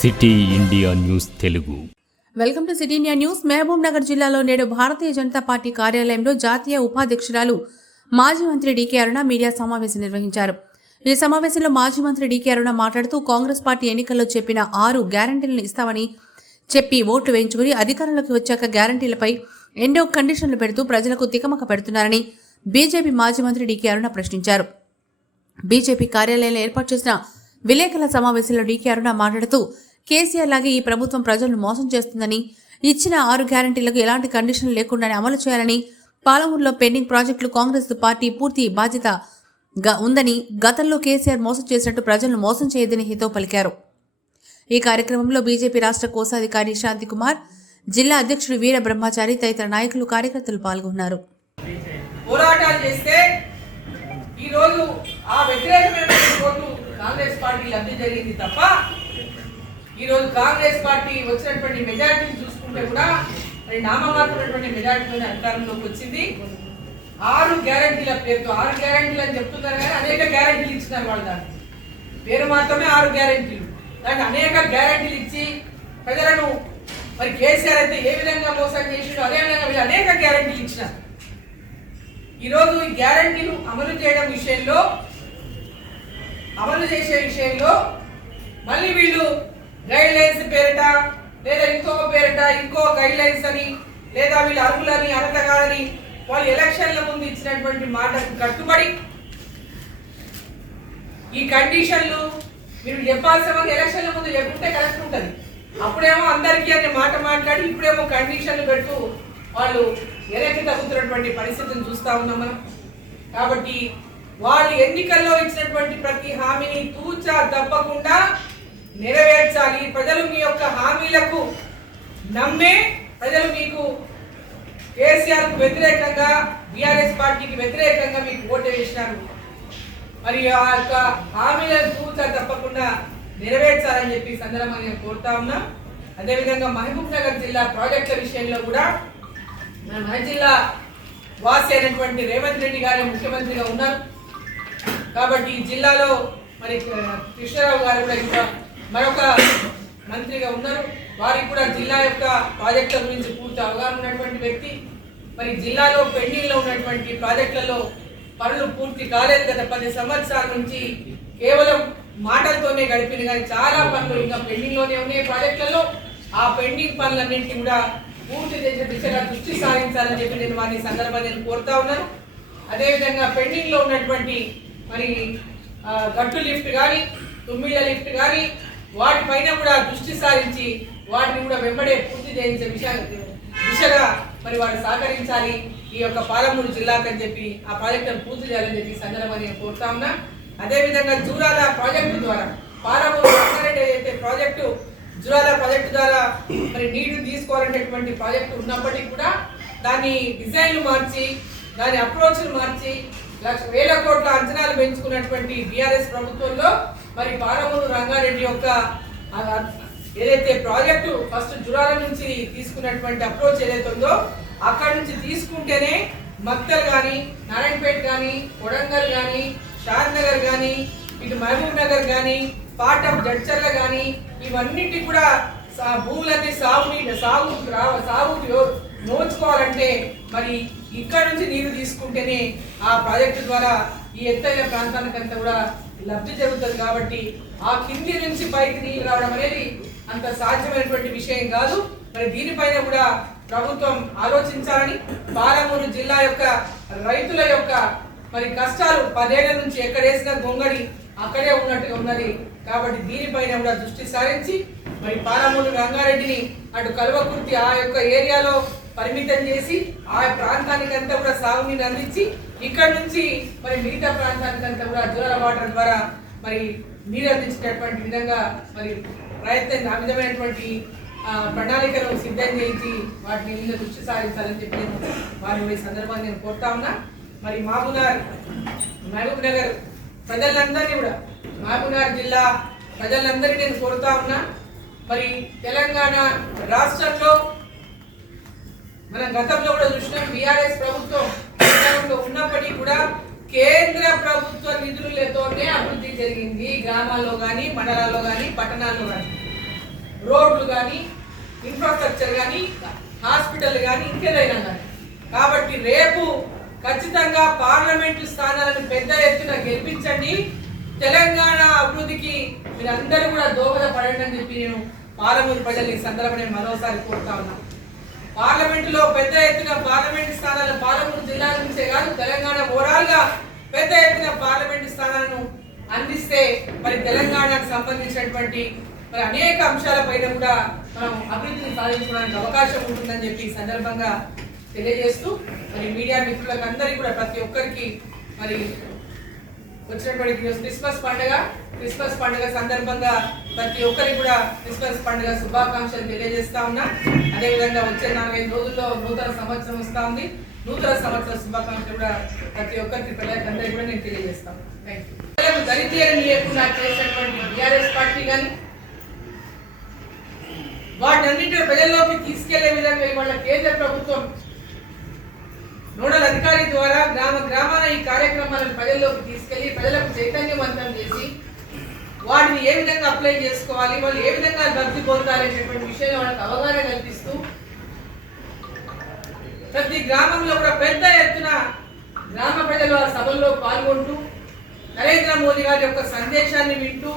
City India News Telugu. Welcome to City India News. Mahabub Nagar జిల్లాలో నేడు Bharatiya Janata party కార్యాలయంలో జాతీయ ఉపాధ్యక్షురాలు మాజీ మంత్రి డీకే అరుణ మీడియా సమావేశం నిర్వహించారు. ఈ సమావేశంలో మాజీ మంత్రి డీకే అరుణ మాట్లాడుతూ కాంగ్రెస్ పార్టీ ఎన్నికల్లో చెప్పిన 6 గ్యారంటీలను ఇస్తామని చెప్పి ఓట్లు వేయించుకుని అధికారంలోకి వచ్చాక గ్యారంటీలపై ఎన్నో కండిషన్లు పెడుతూ ప్రజలకు తికమక పెడుతున్నారని బీజేపీ మాజీ మంత్రి డీకే అరుణ ప్రశ్నించారు. బీజేపీ కార్యాలయంలో ఏర్పాటు చేసిన విలేకరుల సమావేశంలో డీకే అరుణ మాట్లాడుతూ కేసీఆర్ లాగే ఈ ప్రభుత్వం ప్రజలను మోసం చేస్తుందని, ఇచ్చిన 6 గ్యారంటీలకు ఎలాంటి కండిషన్లు లేకుండానే అమలు చేయాలని, పాలమూరులో పెండింగ్ ప్రాజెక్టులు కాంగ్రెస్ పార్టీ పూర్తి బాధ్యతగా ఉందని, గతంలో కేసీఆర్ మోసం చేసినట్టు ప్రజలను మోసం చేయదని హితవు పలికారు. ఈ కార్యక్రమంలో బీజేపీ రాష్ట్ర కోశాధికారి శాంతికుమార్, జిల్లా అధ్యక్షుడు వీర బ్రహ్మచారి తదితర నాయకులు కార్యకర్తలు పాల్గొన్నారు. పోరాటాలు చేస్తే ఈ రోజు ఆ వ్యతిరేకమైన ఓటు కాంగ్రెస్ పార్టీ లబ్ధి జరిగింది తప్ప ఈ రోజు కాంగ్రెస్ పార్టీ వచ్చినటువంటి మెజారిటీని చూసుకుంటే కూడా నామమాత్రమైనటువంటి మెజారిటీలోనే అధికారంలోకి వచ్చింది. 6 గ్యారంటీల పేరుతో 6 గ్యారంటీలు అని చెప్తున్నారు కానీ అనేక గ్యారంటీలు ఇచ్చినారు వాళ్ళు. దాన్ని పేరు మాత్రమే 6 గ్యారంటీలు, దానికి అనేక గ్యారంటీలు ఇచ్చి ప్రజలను మరి కేసీఆర్ అయితే ఏ విధంగా మోసం చేసిండో అదే విధంగా వీళ్ళు అనేక గ్యారంటీలు ఇచ్చినారు. ఈరోజు ఈ గ్యారంటీలు అమలు చేయడం విషయంలో, అమలు చేసే విషయంలో మళ్ళీ వీళ్ళు గైడ్ లైన్స్ పేరిట లేదా ఇంకొక పేరిట ఇంకో గైడ్ లైన్స్ అని లేదా వీళ్ళు అర్హులని అర్హతగాలని వాళ్ళు ఎలక్షన్ల ముందు ఇచ్చినటువంటి మాటకు కట్టుబడి ఈ కండిషన్లు మీరు చెప్పాల్సిన మంది ఎలక్షన్ల ముందు చెప్పుకుంటే కరెక్ట్ ఉంటుంది. అప్పుడేమో అందరికీ అనే మాట మాట్లాడి ఇప్పుడేమో కండిషన్లు పెడుతూ వాళ్ళు వెనక్కి తగ్గుతున్నటువంటి పరిస్థితిని చూస్తా ఉన్నాం మనం. కాబట్టి వాళ్ళు ఎన్నికల్లో ఇచ్చినటువంటి ప్రతి హామీని తూచా తప్పకుండా నెరవేర్చాలి. ప్రజలు మీ యొక్క హామీలకు నమ్మే ప్రజలు మీకు కేసీఆర్కు వ్యతిరేకంగా, బీఆర్ఎస్ పార్టీకి వ్యతిరేకంగా మీకు ఓటు వేసినారు. మరి ఆ యొక్క హామీలను తూచా తప్పకుండా నెరవేర్చాలని చెప్పి సందర్భంగా నేను కోరుతా ఉన్నా. అదేవిధంగా మహబూబ్ నగర్ జిల్లా ప్రాజెక్టుల విషయంలో కూడా మన జిల్లా వాసి అయినటువంటి రేవంత్ రెడ్డి గారే ముఖ్యమంత్రిగా ఉన్నారు. కాబట్టి ఈ జిల్లాలో మరి కృష్ణారావు గారు కూడా ఇంకా మరొక మంత్రిగా ఉన్నారు. వారికి కూడా జిల్లా యొక్క ప్రాజెక్టుల గురించి పూర్తి అవగాహన ఉన్నటువంటి వ్యక్తి. మరి జిల్లాలో పెండింగ్లో ఉన్నటువంటి ప్రాజెక్టులలో పనులు పూర్తి కాలేదు. గత 10 సంవత్సరాల నుంచి కేవలం మాటలతోనే గడిపింది కానీ చాలా పనులు ఇంకా పెండింగ్లోనే ఉన్నాయి ప్రాజెక్టులలో. ఆ పెండింగ్ పనులన్నింటినీ కూడా పూర్తి దిశగా దృష్టి సాధించాలని చెప్పి నేను వారిని సందర్భంగా నేను కోరుతా ఉన్నాను. అదేవిధంగా పెండింగ్లో ఉన్నటువంటి మరి గట్టు లిఫ్ట్ కానీ, తుమ్మిళ్ళ లిఫ్ట్ కానీ వాటిపైన కూడా దృష్టి సారించి వాటిని కూడా వెంబడే పూర్తి చేయించే దిశగా మరి వారు సహకరించాలి ఈ యొక్క పాలమూరు జిల్లాకు అని చెప్పి ఆ ప్రాజెక్టును పూర్తి చేయాలని చెప్పి సందర్భంగా నేను కోరుతా ఉన్నా. అదేవిధంగా జూరాల ప్రాజెక్టు ద్వారా పాలమూరు రంగారెడ్డి అయితే ప్రాజెక్టు జూరాల ప్రాజెక్టు ద్వారా మరి నీరు తీసుకోవాలనేటువంటి ప్రాజెక్టు ఉన్నప్పటికీ కూడా దాన్ని డిజైన్లు మార్చి, దాని అప్రోచ్లు మార్చి వేల కోట్ల అంచనాలు పెంచుకున్నటువంటి బీఆర్ఎస్ ప్రభుత్వంలో మరి పాలమూరు రంగారెడ్డి యొక్క ఏదైతే ప్రాజెక్టు ఫస్ట్ జురాల నుంచి తీసుకున్నటువంటి అప్రోచ్ ఏదైతే ఉందో అక్కడి నుంచి తీసుకుంటేనే మక్తల్ కానీ, నారాయణపేట కానీ, కొడంగల్ కానీ, షాద్ నగర్ కానీ, ఇటు మహబూబ్ నగర్ కానీ, పార్ట్ ఆఫ్ జడ్చర్ల కానీ ఇవన్నిటి కూడా భూములన్నీ సాగు నోచుకోవాలంటే మరి ఇక్కడ నుంచి నీరు తీసుకుంటేనే ఆ ప్రాజెక్టు ద్వారా ఈ ఎత్తైన ప్రాంతానికంతా కూడా లబ్ధి జరుగుతుంది. కాబట్టి ఆ కింది నుంచి పైకి నీళ్ళు రావడం అనేది అంత సాధ్యమైనటువంటి విషయం కాదు. మరి దీనిపైన కూడా ప్రభుత్వం ఆలోచించాలని, పాలమూరు జిల్లా యొక్క రైతుల యొక్క మరి కష్టాలు 10 ఏళ్ల నుంచి ఎక్కడేసిన గొంగడి అక్కడే ఉన్నట్టుగా ఉన్నది. కాబట్టి దీనిపైన కూడా దృష్టి సారించి మరి పాలమూరు రంగారెడ్డిని అటు కల్వకుర్తి ఆ యొక్క ఏరియాలో పరిమితం చేసి ఆ ప్రాంతానికంతా కూడా సాగునీరు అందించి ఇక్కడ నుంచి మరి మిగతా ప్రాంతానికంతా కూడా జూరాల వాటర్ ద్వారా మరి నీరు అందించేటటువంటి విధంగా మరి ప్రయత్నం ఆ విధమైనటువంటి ప్రణాళికను సిద్ధం చేయించి వాటిని మీద దృష్టి సారించాలని చెప్పి నేను వారిని ఈ సందర్భాన్ని నేను కోరుతా ఉన్నా. మరి మహబూబ్ నగర్ ప్రజలందరినీ కూడా, మహబూబ్ నగర్ జిల్లా ప్రజలందరినీ నేను కోరుతా ఉన్నా. మరి తెలంగాణ రాష్ట్రంలో మనం గతంలో కూడా చూసినాం, బీఆర్ఎస్ ప్రభుత్వం ఉన్నప్పటికీ కూడా కేంద్ర ప్రభుత్వ నిధులతోనే అభివృద్ధి జరిగింది. గ్రామాల్లో కానీ, మండలాల్లో కానీ, పట్టణాల్లో కానీ రోడ్లు కానీ, ఇన్ఫ్రాస్ట్రక్చర్ కానీ, హాస్పిటల్ కానీ, ఇంకేదైనా కానీ. కాబట్టి రేపు ఖచ్చితంగా పార్లమెంటు స్థానాలను పెద్ద ఎత్తున గెలిపించండి. తెలంగాణ అభివృద్ధికి మీరందరూ కూడా దోహదపడండి అని చెప్పి నేను పాలమూరు ప్రజలు ఈ సందర్భంగా మరోసారి కోరుతా ఉన్నాను. పార్లమెంటులో పెద్ద ఎత్తున పార్లమెంటు స్థానాలు పాలమూరు జిల్లా నుంచే కాదు, తెలంగాణ ఓవరాల్ గా పెద్ద ఎత్తున పార్లమెంటు స్థానాలను అందిస్తే మరి తెలంగాణకు సంబంధించినటువంటి మరి అనేక అంశాలపైన కూడా మనం అభివృద్ధిని సాధించడానికి అవకాశం ఉంటుందని చెప్పి ఈ సందర్భంగా తెలియజేస్తూ మరి మీడియా మిత్రులకు అందరికీ కూడా ప్రతి ఒక్కరికి మరి వచ్చినటువంటి క్రిస్మస్ పండుగ సందర్భంగా ప్రతి ఒక్కరికి కూడా క్రిస్మస్ పండుగ శుభాకాంక్షలు తెలియజేస్తా ఉన్నా. అదేవిధంగా వచ్చే 4-5 రోజుల్లో నూతన సంవత్సరం వస్తా ఉంది. నూతన సంవత్సర శుభాకాంక్షలు కూడా ప్రతి ఒక్కరికి ప్రజలందరికీ కూడా నేను తెలియజేస్తాను. దరిద్రం లేకుండా చేసినటువంటి టీఆర్ఎస్ పార్టీ కానీ వాటన్నింటినీ ప్రజల్లోకి తీసుకెళ్లే విధంగా ఇవాళ కేంద్ర ప్రభుత్వం నోడల్ అధికారి ద్వారా గ్రామాన ఈ కార్యక్రమాలను ప్రజల్లోకి తీసుకెళ్లి ప్రజలకు చైతన్యవంతం చేసి వాటిని ఏ విధంగా అప్లై చేసుకోవాలి, వాళ్ళు ఏ విధంగా లబ్ధి పొందాలనేటువంటి విషయంలో వాళ్ళకి అవగాహన కల్పిస్తూ ప్రతి గ్రామంలో కూడా పెద్ద ఎత్తున గ్రామ ప్రజలు ఆ సభల్లో పాల్గొంటూ నరేంద్ర మోదీ గారి యొక్క సందేశాన్ని వింటూ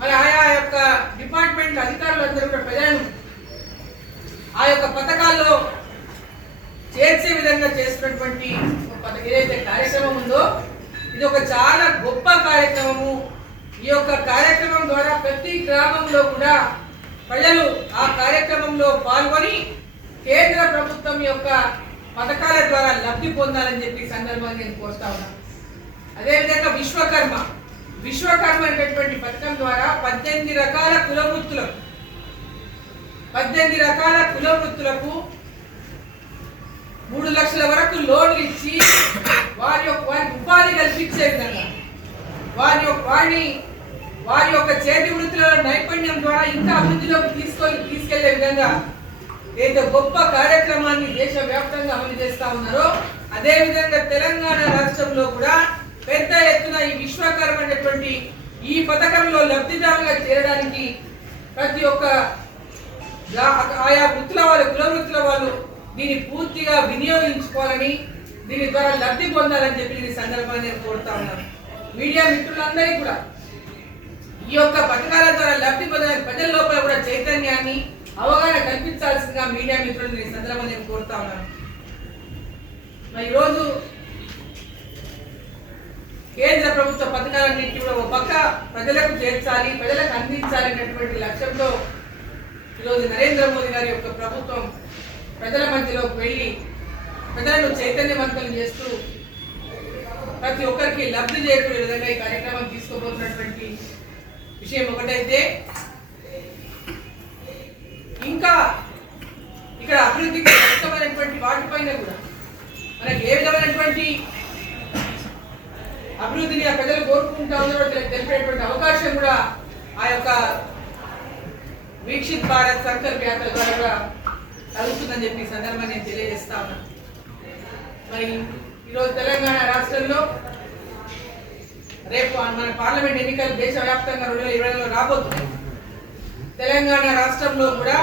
మరి ఆయా యొక్క డిపార్ట్మెంట్ అధికారులందరూ కూడా ప్రజలను ఆ యొక్క పథకాల్లో చేర్చే విధంగా చేస్తున్నటువంటి ఏదైతే కార్యక్రమం ఉందో ఇది ఒక చాలా గొప్ప కార్యక్రమము. ఈ యొక్క కార్యక్రమం ద్వారా ప్రతి గ్రామంలో కూడా ప్రజలు ఆ కార్యక్రమంలో పాల్గొని కేంద్ర ప్రభుత్వం యొక్క పథకాల ద్వారా లబ్ధి పొందాలని చెప్పి సందర్భంగా నేను కోరుతా ఉన్నాను. అదేవిధంగా విశ్వకర్మ అనేటువంటి పథకం ద్వారా 18 రకాల కులవృత్తులకు 3 లక్షల వరకు లోన్లు ఇచ్చి వారి ఉపాధి కల్పించే విధంగా వారి యొక్క చేతి వృత్తుల నైపుణ్యం ద్వారా ఇంకా అభివృద్ధిలోకి తీసుకెళ్లే విధంగా ఏదో గొప్ప కార్యక్రమాన్ని దేశవ్యాప్తంగా అమలు చేస్తా ఉన్నారో అదే విధంగా తెలంగాణ రాష్ట్రంలో కూడా పెద్ద ఎత్తున ఈ విశ్వకర్మ అనేటువంటి ఈ పథకంలో లబ్ధిదారులుగా చేరడానికి ప్రతి ఒక్క ఆయా కులవృత్తుల వాళ్ళు దీన్ని పూర్తిగా వినియోగించుకోవాలని, దీని ద్వారా లబ్ధి పొందాలని చెప్పి ఈ సందర్భంగా నేను కోరుతా ఉన్నాను. మీడియా మిత్రులందరికీ కూడా ఈ యొక్క పథకాల ద్వారా లబ్ధి పొందాలని ప్రజల లోపల కూడా చైతన్యాన్ని అవగాహన కల్పించాల్సిందిగా మీడియా మిత్రులను ఈ సందర్భంగా నేను కోరుతా ఉన్నాను. ఈరోజు కేంద్ర ప్రభుత్వ పథకాలన్నింటినీ కూడా ఒక పక్క ప్రజలకు చేర్చాలి, ప్రజలకు అందించాలి అనేటువంటి లక్ష్యంతో ఈరోజు నరేంద్ర మోదీ గారి యొక్క ప్రభుత్వం ప్రజల మధ్యలోకి వెళ్ళి ప్రజలను చైతన్యవంతం చేస్తూ ప్రతి ఒక్కరికి లబ్ధి చేకూరే విధంగా ఈ కార్యక్రమం తీసుకోబోతున్నటువంటి విషయం ఒకటైతే, ఇంకా ఇక్కడ అభివృద్ధికి అవసరమైనటువంటి వాటిపైన కూడా మనకి ఏ విధమైనటువంటి అభివృద్ధిని ఆ ప్రజలు కోరుకుంటా ఉన్నారో తెలిపేటువంటి అవకాశం కూడా ఆ యొక్క వీక్షిత్ భారత్ సంకల్ప యాత్ర ద్వారా కూడా కలుగుతుందని చెప్పి ఈ సందర్భంగా నేను తెలియజేస్తా ఉన్నాను. మరి ఈరోజు తెలంగాణ రాష్ట్రంలో రేపు మన పార్లమెంట్ ఎన్నికలు దేశవ్యాప్తంగా 2020లో రాబోతున్నాయి. తెలంగాణ రాష్ట్రంలో కూడా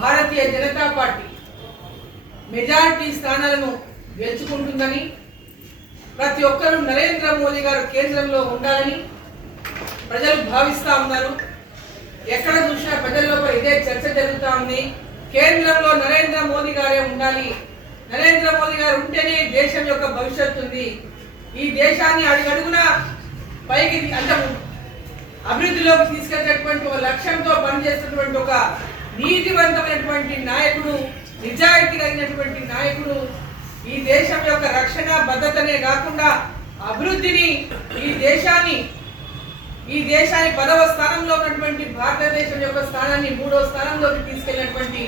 భారతీయ జనతా పార్టీ మెజారిటీ స్థానాలను గెలుచుకుంటుందని, ప్రతి ఒక్కరూ నరేంద్ర మోదీ గారు కేంద్రంలో ఉండాలని ప్రజలు భావిస్తా ఉన్నారు. ఎక్కడ చూసినా ప్రజల్లో ఇదే చర్చ జరుగుతూ ఉంది. కేంద్రంలో నరేంద్ర మోదీ గారే ఉండాలి, నరేంద్ర మోదీ గారు ఉంటేనే దేశం యొక్క భవిష్యత్తు ఉంది, ఈ దేశాన్ని అడుగడుగున పైకి అంటే అభివృద్ధిలోకి తీసుకెళ్లేటువంటి ఒక లక్ష్యంతో పనిచేస్తున్నటువంటి ఒక నీతివంతమైనటువంటి నాయకుడు, నిజాయితీ కలిగినటువంటి నాయకుడు ఈ దేశం యొక్క రక్షణ భద్రతనే కాకుండా అభివృద్ధిని ఈ దేశాన్ని 10వ స్థానంలో ఉన్నటువంటి భారతదేశం యొక్క స్థానాన్ని 3వ స్థానంలోకి తీసుకెళ్లినటువంటి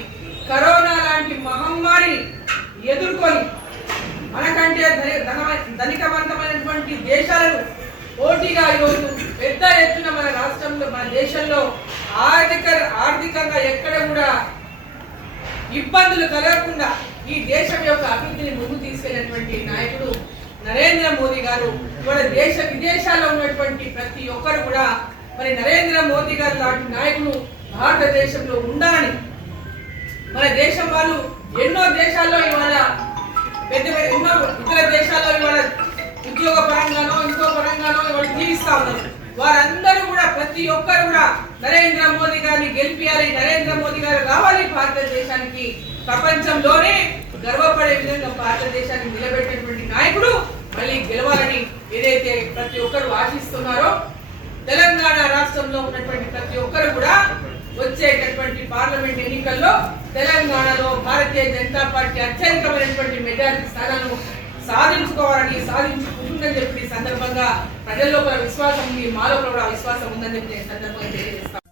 కరోనా లాంటి మహమ్మారిని ఎదుర్కొని మనకంటే ధనికవంతమైనటువంటి దేశాలను పోటీగా ఈరోజు పెద్ద ఎత్తున మన రాష్ట్రంలో మన దేశంలో ఆర్థికంగా ఎక్కడ కూడా ఇబ్బందులు కలగకుండా ఈ దేశం యొక్క అభివృద్ధిని ముందుకు తీసుకెళ్లినటువంటి నాయకుడు నరేంద్ర మోదీ గారు. ఇవాళ దేశ విదేశాల్లో ఉన్నటువంటి ప్రతి ఒక్కరు కూడా మరి నరేంద్ర మోదీ గారు లాంటి నాయకులు భారతదేశంలో ఉండాలని మన దేశం వాళ్ళు ఎన్నో దేశాల్లో ఇవాళ ఎన్నో ఇతర దేశాల్లో ఇవాళ ఉద్యోగ పరంగానో ఇంకో పరంగానో ఇవాళ జీవిస్తా ఉన్నారు. వారందరూ కూడా ప్రతి ఒక్కరు కూడా నరేంద్ర మోదీ గారిని గెలిపియాలి, నరేంద్ర మోదీ గారు రావాలి భారతదేశానికి, ప్రపంచంలోనే గర్వపడే విధంగా భారతదేశాన్ని నిలబెట్టినటువంటి నాయకుడు మళ్ళీ గెలవాలని ఏదైతే ప్రతి ఒక్కరు ఆశిస్తున్నారో, తెలంగాణ రాష్ట్రంలో ఉన్నటువంటి ప్రతి ఒక్కరు కూడా వచ్చేటటువంటి పార్లమెంట్ ఎన్నికల్లో తెలంగాణలో భారతీయ జనతా పార్టీ అత్యధికమైనటువంటి మెజారిటీ స్థానాలను సాధించుకుంటుందని చెప్పి సందర్భంగా ప్రజల్లో విశ్వాసం ఉంది, మాలో కూడా విశ్వాసం ఉందని చెప్పి సందర్భంగా తెలియజేస్తాం.